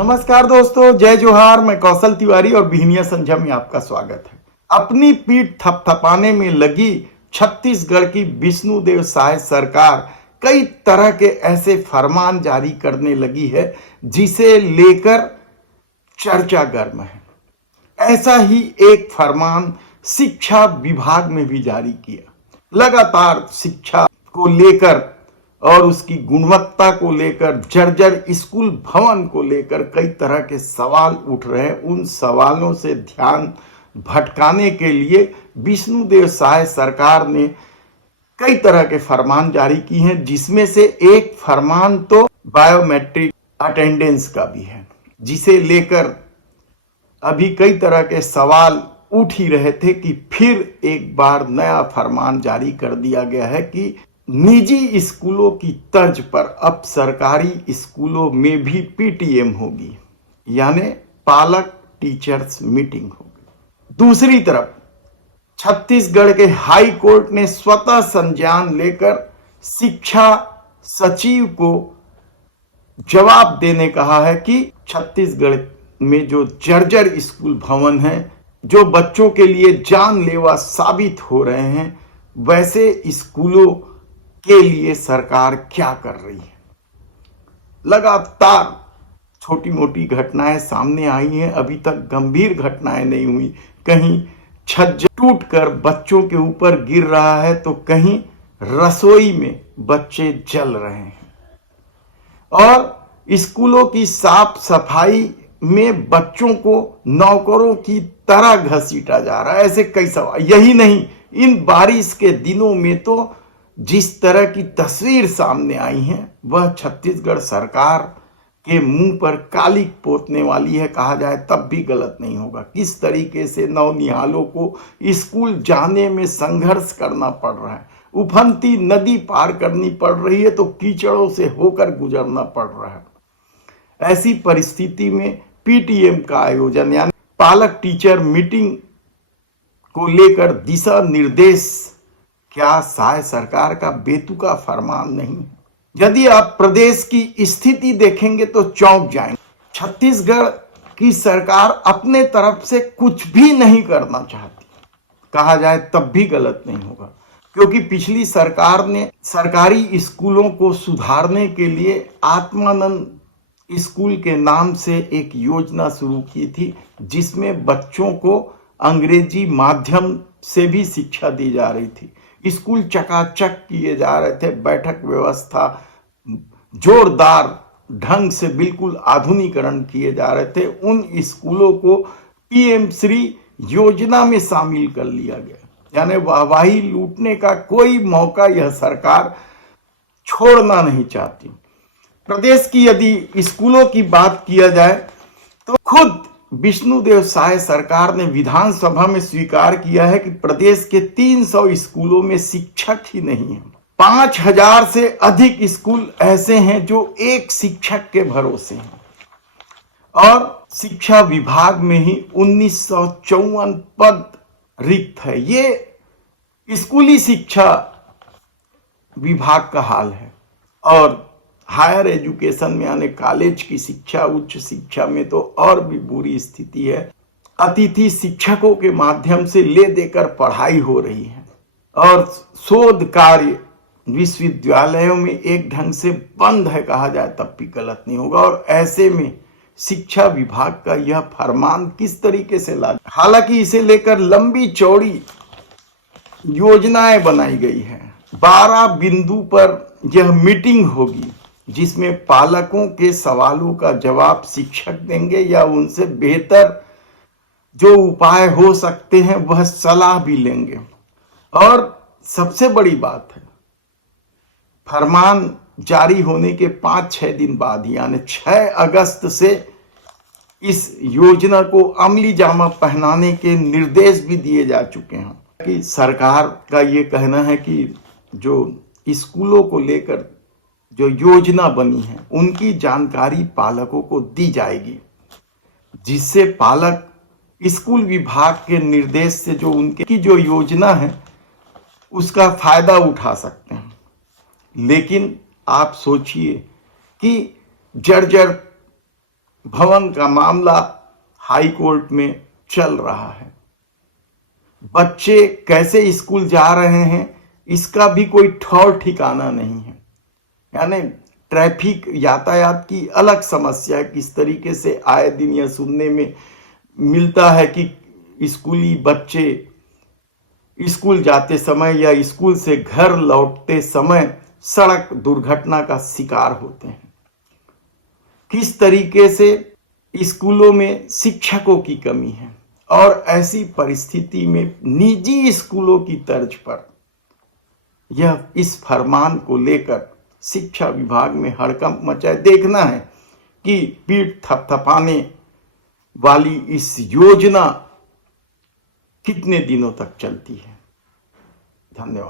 नमस्कार दोस्तों, जय जोहार। मैं कौशल तिवारी और बिहनिया संझा में आपका स्वागत है। अपनी पीठ थपथपाने में लगी छत्तीसगढ़ की विष्णुदेव साय सरकार कई तरह के ऐसे फरमान जारी करने लगी है जिसे लेकर चर्चा गर्म है। ऐसा ही एक फरमान शिक्षा विभाग में भी जारी किया। लगातार शिक्षा को लेकर और उसकी गुणवत्ता को लेकर, जर्जर स्कूल भवन को लेकर कई तरह के सवाल उठ रहे हैं। उन सवालों से ध्यान भटकाने के लिए विष्णुदेव साय सरकार ने कई तरह के फरमान जारी की हैं, जिसमें से एक फरमान तो बायोमेट्रिक अटेंडेंस का भी है, जिसे लेकर अभी कई तरह के सवाल उठ ही रहे थे कि फिर एक बार नया फरमान जारी कर दिया गया है कि निजी स्कूलों की तर्ज पर अब सरकारी स्कूलों में भी पीटीएम होगी, यानी पालक टीचर्स मीटिंग होगी। दूसरी तरफ छत्तीसगढ़ के हाई कोर्ट ने स्वतः संज्ञान लेकर शिक्षा सचिव को जवाब देने कहा है कि छत्तीसगढ़ में जो जर्जर स्कूल भवन हैं, जो बच्चों के लिए जानलेवा साबित हो रहे हैं, वैसे स्कूलों के लिए सरकार क्या कर रही है। लगातार छोटी मोटी घटनाएं सामने आई हैं, अभी तक गंभीर घटनाएं नहीं हुई। कहीं छज्जा टूटकर बच्चों के ऊपर गिर रहा है तो कहीं रसोई में बच्चे जल रहे हैं, और स्कूलों की साफ सफाई में बच्चों को नौकरों की तरह घसीटा जा रहा है। ऐसे कई सवाल। यही नहीं, इन बारिश के दिनों में तो जिस तरह की तस्वीर सामने आई है वह छत्तीसगढ़ सरकार के मुंह पर कालिक पोतने वाली है, कहा जाए तब भी गलत नहीं होगा। किस तरीके से नवनिहालों को स्कूल जाने में संघर्ष करना पड़ रहा है। उफनती नदी पार करनी पड़ रही है तो कीचड़ों से होकर गुजरना पड़ रहा है। ऐसी परिस्थिति में पीटीएम का आयोजन यानी पालक टीचर मीटिंग को लेकर दिशा निर्देश क्या साय सरकार का बेतुका फरमान नहीं है? यदि आप प्रदेश की स्थिति देखेंगे तो चौंक जाएंगे। छत्तीसगढ़ की सरकार अपने तरफ से कुछ भी नहीं करना चाहती, कहा जाए तब भी गलत नहीं होगा, क्योंकि पिछली सरकार ने सरकारी स्कूलों को सुधारने के लिए आत्मानंद स्कूल के नाम से एक योजना शुरू की थी, जिसमें बच्चों को अंग्रेजी माध्यम से भी शिक्षा दी जा रही थी। स्कूल चकाचक किए जा रहे थे, बैठक व्यवस्था जोरदार ढंग से बिल्कुल आधुनिकीकरण किए जा रहे थे। उन स्कूलों को पीएम श्री योजना में शामिल कर लिया गया, यानी वाहवाही लूटने का कोई मौका यह सरकार छोड़ना नहीं चाहती। प्रदेश की यदि स्कूलों की बात किया जाए तो खुद विष्णुदेव साय सरकार ने विधानसभा में स्वीकार किया है कि प्रदेश के 300 स्कूलों में शिक्षक ही नहीं है। 5000 से अधिक स्कूल ऐसे हैं जो एक शिक्षक के भरोसे हैं, और शिक्षा विभाग में ही 1954 पद रिक्त है। ये स्कूली शिक्षा विभाग का हाल है। और हायर एजुकेशन में यानी कॉलेज की शिक्षा, उच्च शिक्षा में तो और भी बुरी स्थिति है। अतिथि शिक्षकों के माध्यम से ले देकर पढ़ाई हो रही है, और शोध कार्य विश्वविद्यालयों में एक ढंग से बंद है, कहा जाए तब भी गलत नहीं होगा। और ऐसे में शिक्षा विभाग का यह फरमान किस तरीके से लागू, हालांकि इसे लेकर लंबी चौड़ी योजनाएं बनाई गई है। 12 बिंदु पर यह मीटिंग होगी, जिसमें पालकों के सवालों का जवाब शिक्षक देंगे या उनसे बेहतर जो उपाय हो सकते हैं वह सलाह भी लेंगे। और सबसे बड़ी बात है, फरमान जारी होने के 5-6 दिन बाद यानी 6 अगस्त से इस योजना को अमली जामा पहनाने के निर्देश भी दिए जा चुके हैं। कि सरकार का ये कहना है कि जो स्कूलों को लेकर जो योजना बनी है उनकी जानकारी पालकों को दी जाएगी, जिससे पालक स्कूल विभाग के निर्देश से जो उनके की जो योजना है उसका फायदा उठा सकते हैं। लेकिन आप सोचिए कि जर्जर भवन का मामला हाई कोर्ट में चल रहा है। बच्चे कैसे स्कूल जा रहे हैं इसका भी कोई ठौर ठिकाना नहीं है। यानी ट्रैफिक यातायात की अलग समस्या है। किस तरीके से आए दिन यह सुनने में मिलता है कि स्कूली बच्चे स्कूल जाते समय या स्कूल से घर लौटते समय सड़क दुर्घटना का शिकार होते हैं। किस तरीके से स्कूलों में शिक्षकों की कमी है और ऐसी परिस्थिति में निजी स्कूलों की तर्ज पर यह इस फरमान को लेकर शिक्षा विभाग में हड़कंप मचाए। देखना है कि पीठ थपथपाने वाली इस योजना कितने दिनों तक चलती है। धन्यवाद।